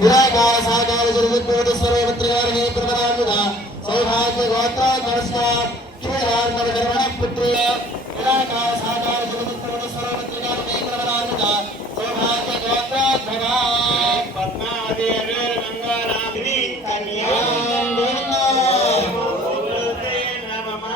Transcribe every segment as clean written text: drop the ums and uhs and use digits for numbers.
నిరాకార సాకార జగద్గురు సర్వత్రగారిని ప్రధానుగా సౌభాగ్య గోత్ర నరస్య క్షీరార్మణ కర్మణ పుత్రి నిరాకార సాకార జగద్గురు సర్వత్రగారిని ప్రధానుగా సౌభాగ్య గోత్ర ధగా పద్మాదేవి గంగారామిని కన్యాం గోత్రతే నమః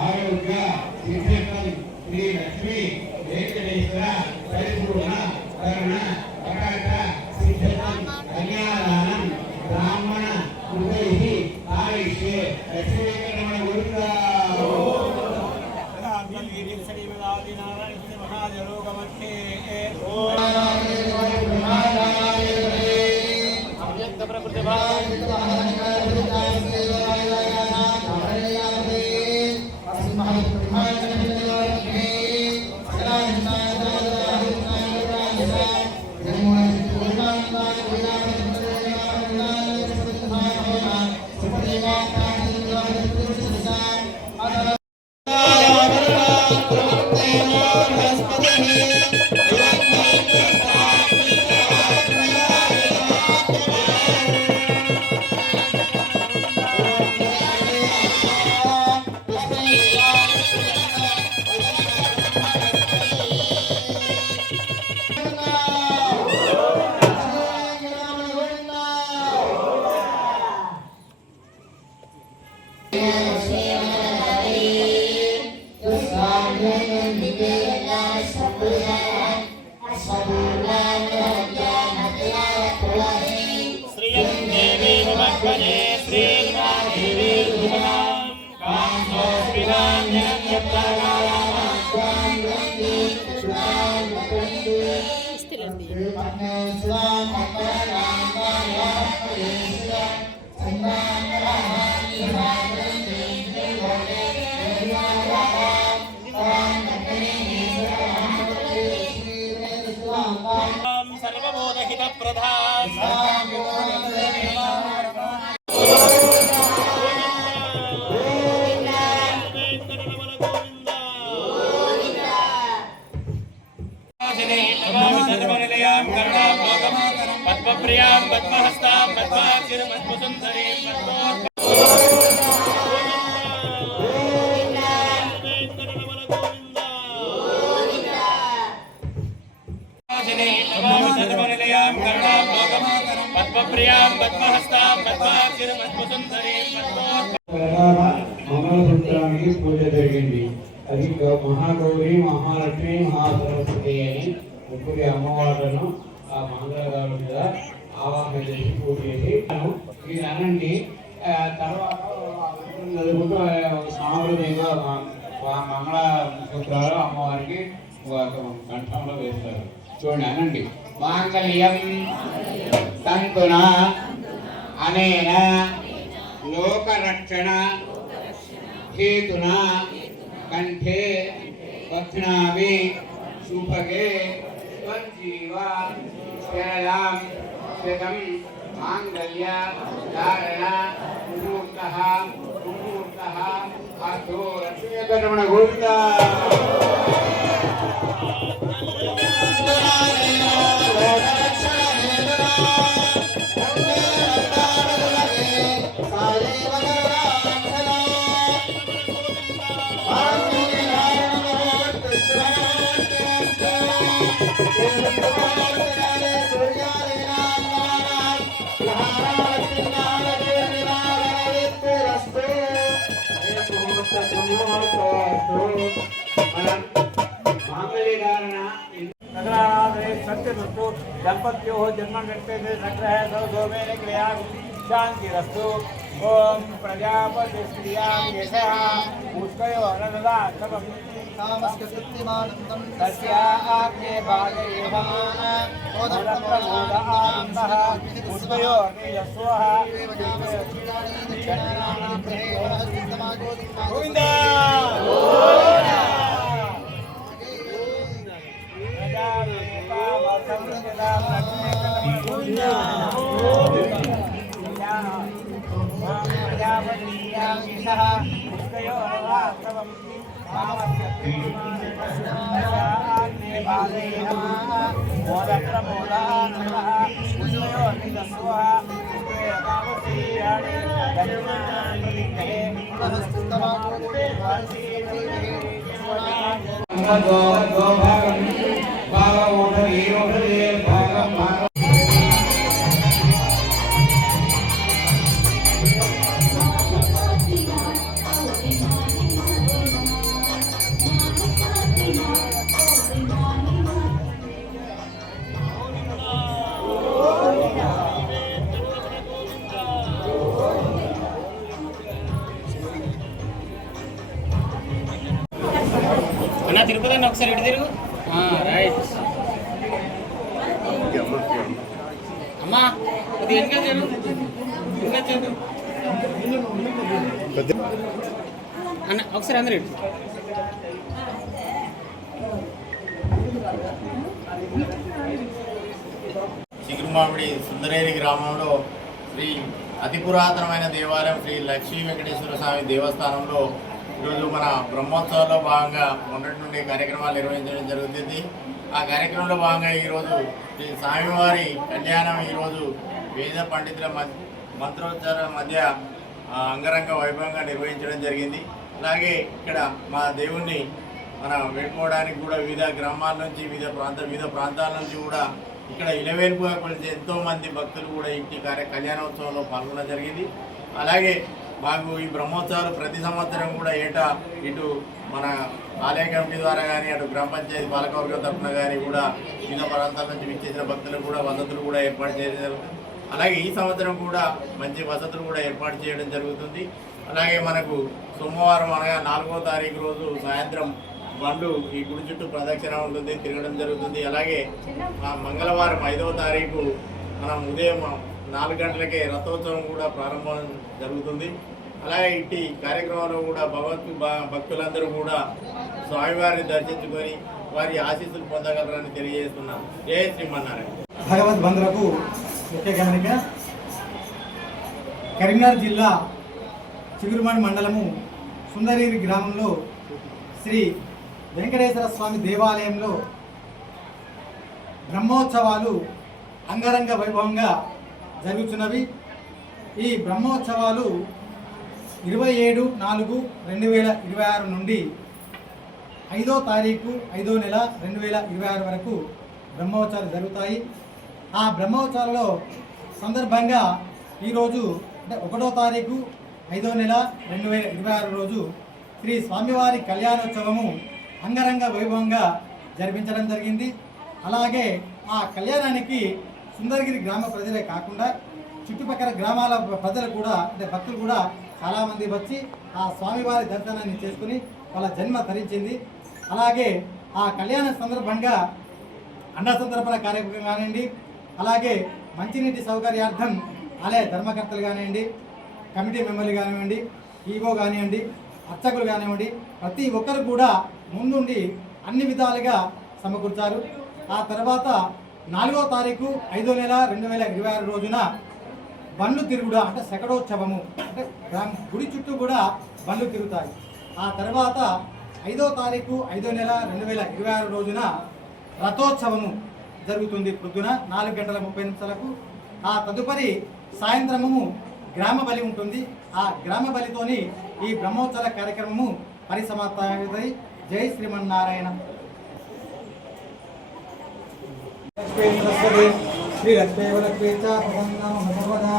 ఆరోగ్య సిద్ధం శ్రీ లక్ష్మీ వెంకటేశ్వర పరిపూర్ణ కరుణ ప్రకాశ సిద్ధం కన్యాదానం బ్రాహ్మణ హృదయ ఆయుష్యే లక్ష్మీ వెంకటరమణ గురుగా ప్రకృతి సర్వబోధహిత ప్రధాన పద్మప్రియాం పద్మహస్తాం పద్మాక్షిరం అద్భుసుందరీం పద్మప్రియాం పద్మహస్తాం పద్మాక్షిరం అద్భుసుందరీం మంగళసూత్రానికి పూజ జరిగింది. అది మహాగౌరి మహాలక్ష్మి మహాసరస్వతి అని ముగ్గురి అమ్మవార్లను ఆ మంగళగారు మీద ఆవాహన చేసి పూజ చేసి ఇది అనండి. తర్వాత చదువుకుంటూ సాంప్రదాయంగా మంగళ సూత్రాలు అమ్మవారికి కంఠంలో వేస్తారు. చూడండి, అనండి. మాంగళ్యం తంతున అనేన లోకరక్షణ హేతున కంఠే పక్షిణాభి శుభగే త్వజ్జీవ శరళాం శతం మాంగళ్య ధారణ ముహూర్తః అర్థో లక్ష్మీకరమణ గోవింద. सत्यस्तु दंपत्यो जन्म व्यक्ते सग्रह सौधोमे क्रिया शांतिरस्तु। ओम प्रजापति स्त्रियां यशः पुष्कयो अनदा तवं तस्या आग्ने भागयेवमान मोदप्रमोदानन्दः पुष्कयो यशोः गोविन्द అన్న తిరుపతి అన్న ఒకసారి ఇటు తిరుగు. రైట్ అమ్మా అది వెనక తిరుగు, వెనక తిరుగు అన్న ఒకసారి అందరు ఇటు. చిగురుమామిడి సుందరేరి గ్రామంలో శ్రీ అతి పురాతనమైన దేవాలయం శ్రీ లక్ష్మీ వెంకటేశ్వర స్వామి దేవస్థానంలో ఈరోజు మన బ్రహ్మోత్సవాల్లో భాగంగా మొన్నటి నుండి కార్యక్రమాలు నిర్వహించడం జరుగుతుంది. ఆ కార్యక్రమంలో భాగంగా ఈరోజు శ్రీ స్వామివారి కళ్యాణం ఈరోజు వేద పండితుల మంత్రోచ్చారణ మధ్య అంగరంగ వైభవంగా నిర్వహించడం జరిగింది. అలాగే ఇక్కడ మా దేవుణ్ణి వేడుకోవడానికి కూడా వివిధ గ్రామాల నుంచి వివిధ ప్రాంతాల నుంచి కూడా ఇక్కడ ఇలవేల్పుగా కొలిచే ఎంతోమంది భక్తులు కూడా ఇంటి కళ్యాణోత్సవంలో పాల్గొనడం జరిగింది. అలాగే మాకు ఈ బ్రహ్మోత్సవాలు ప్రతి సంవత్సరం కూడా ఏటా ఇటు మన ఆలయ కమిటీ ద్వారా కానీ అటు గ్రామ పంచాయతీ పాలకవర్గం తరఫున కానీ కూడా వివిధ ప్రాంతాల నుంచి విచ్చేసిన భక్తులకు కూడా వసతులు కూడా ఏర్పాటు చేయడం జరుగుతుంది. అలాగే ఈ సంవత్సరం కూడా మంచి వసతులు కూడా ఏర్పాటు చేయడం జరుగుతుంది. అలాగే మనకు సోమవారం అనగా 4వ తారీఖు రోజు సాయంత్రం బండ్లు ఈ గుడి చుట్టూ ప్రదక్షిణ ఉంటుంది, తిరగడం జరుగుతుంది. అలాగే మంగళవారం 5వ తారీఖు మనం ఉదయం 4 గంటలకే రథోత్సవం కూడా ప్రారంభం జరుగుతుంది. అలాగే ఇట్టి కార్యక్రమంలో కూడా భక్తులందరూ కూడా స్వామివారిని దర్శించుకొని వారి ఆశీస్సులు పొందగలరని తెలియజేస్తున్నాం. జయ శ్రీమన్నారాయణ. భగవద్బంధులకు ముఖ్య గమనిక, కరీంనగర్ జిల్లా చిగురుమాడి మండలము సుందరేరి గ్రామంలో శ్రీ వెంకటేశ్వర స్వామి దేవాలయంలో బ్రహ్మోత్సవాలు అంగరంగ వైభవంగా జరుగుతున్నవి. ఈ బ్రహ్మోత్సవాలు 27/4/2026 నుండి 5వ తారీఖు 5వ నెల 2026 వరకు బ్రహ్మోత్సవాలు జరుగుతాయి. ఆ బ్రహ్మోత్సవాలలో సందర్భంగా ఈరోజు అంటే 1వ తారీఖు 5వ నెల 2026 రోజు శ్రీ స్వామివారి కళ్యాణోత్సవము అంగరంగ వైభవంగా జరిపించడం జరిగింది. అలాగే ఆ కళ్యాణానికి సుందరగిరి గ్రామ ప్రజలే కాకుండా చుట్టుపక్కల గ్రామాల ప్రజలు కూడా అంటే భక్తులు కూడా చాలామంది వచ్చి ఆ స్వామివారి దర్శనాన్ని చేసుకుని వాళ్ళ జన్మ ధరించింది. అలాగే ఆ కళ్యాణ సందర్భంగా అన్నసంతర్పణ కార్యక్రమం కానివ్వండి, అలాగే మంచినీటి సౌకర్యార్థం ఆలయ ధర్మకర్తలు కానివ్వండి, కమిటీ మెంబర్లు కానివ్వండి, ఈవో కానివ్వండి, అర్చకులు కానివ్వండి, ప్రతి ఒక్కరు కూడా ముందుండి అన్ని విధాలుగా సమకూర్చారు. ఆ తర్వాత 4వ తారీఖు 5వ నెల 2026 రోజున బండ్లు తిరుగుడు అంటే శకడోత్సవము, అంటే గుడి చుట్టూ కూడా బండ్లు తిరుగుతాయి. ఆ తర్వాత 5వ తారీఖు 5వ నెల 2026 రోజున రథోత్సవము జరుగుతుంది పొద్దున 4:30 ఆ తదుపరి సాయంత్రము గ్రామ బలి ఉంటుంది. ఆ గ్రామ బలితోని ఈ బ్రహ్మోత్సవ కార్యక్రమము పరిసమాప్తమవుతుంది. జై శ్రీమన్నారాయణ. శ్రీ లక్ష్మీవలక్ష్మీ చ ప్రసన్నామసర్వదా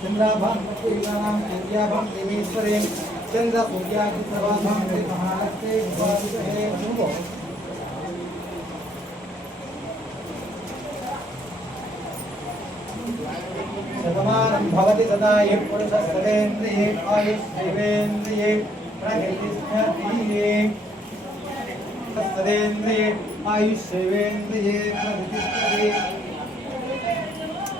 చంద్రాభాం లక్ష్మీనాం విద్యాభాం దేవీశ్వరే చంద్ర సూర్యాగ్ని ప్రభాభాం శ్రీ మహాలక్ష్మీ ఉపాసితే శతమానం భవతి సదా యః పురుషः సదేంద్రియే ఆయుష్యేవేంద్రియే ప్రతిష్టతి సదేంద్రియే ఆయుష్యేవేంద్రియే ప్రతిష్టతి